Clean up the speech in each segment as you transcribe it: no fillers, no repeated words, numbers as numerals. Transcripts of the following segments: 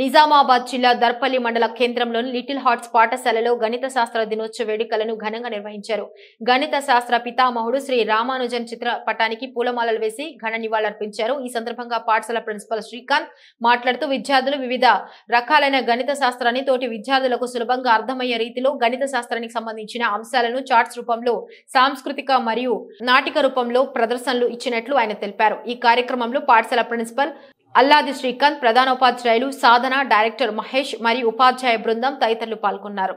నిజామాబాద్ జిల్లా దర్పల్లి మండల కేంద్రంలోని లిటిల్ హార్ట్స్ పాఠశాలలో గణిత శాస్త్ర దినోత్సవ వేడుకలను ఘనంగా నిర్వహించారు. గణిత శాస్త్ర పితామహుడు శ్రీ రామానుజన్ చిత్రపటానికి పూలమాలలు వేసి ఘన నివాళులర్పించారు. ఈ సందర్భంగా పాఠశాల ప్రిన్సిపల్ శ్రీకాంత్ మాట్లాడుతూ విద్యార్థులు వివిధ రకాలైన గణిత శాస్త్రాన్ని తోటి విద్యార్థులకు సులభంగా అర్థమయ్యే రీతిలో గణిత శాస్త్రానికి సంబంధించిన అంశాలను చార్ట్స్ రూపంలో, సాంస్కృతిక మరియు నాటిక రూపంలో ప్రదర్శనలు ఇచ్చినట్లు ఆయన తెలిపారు. ఈ కార్యక్రమంలో పాఠశాల ప్రిన్సిపల్ అల్లాది శ్రీకాంత్, ప్రధానోపాధ్యాయులు సాధన, డైరెక్టర్ మహేష్ మరియు ఉపాధ్యాయ బృందం తదితరులు పాల్గొన్నారు.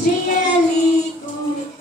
is really cool.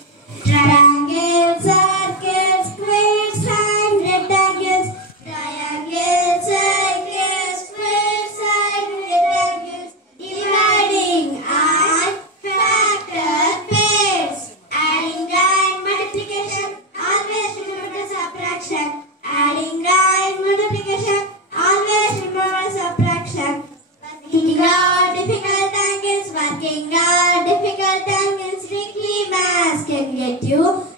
Triangles, circles, squares and rectangles. Triangles, circles, squares and rectangles. Dividing and factor pairs. Adding and multiplication. Always remember subtraction. Adding and multiplication. Always remember subtraction. Working out difficult angles. Working out difficult angles. Strictly maths can get you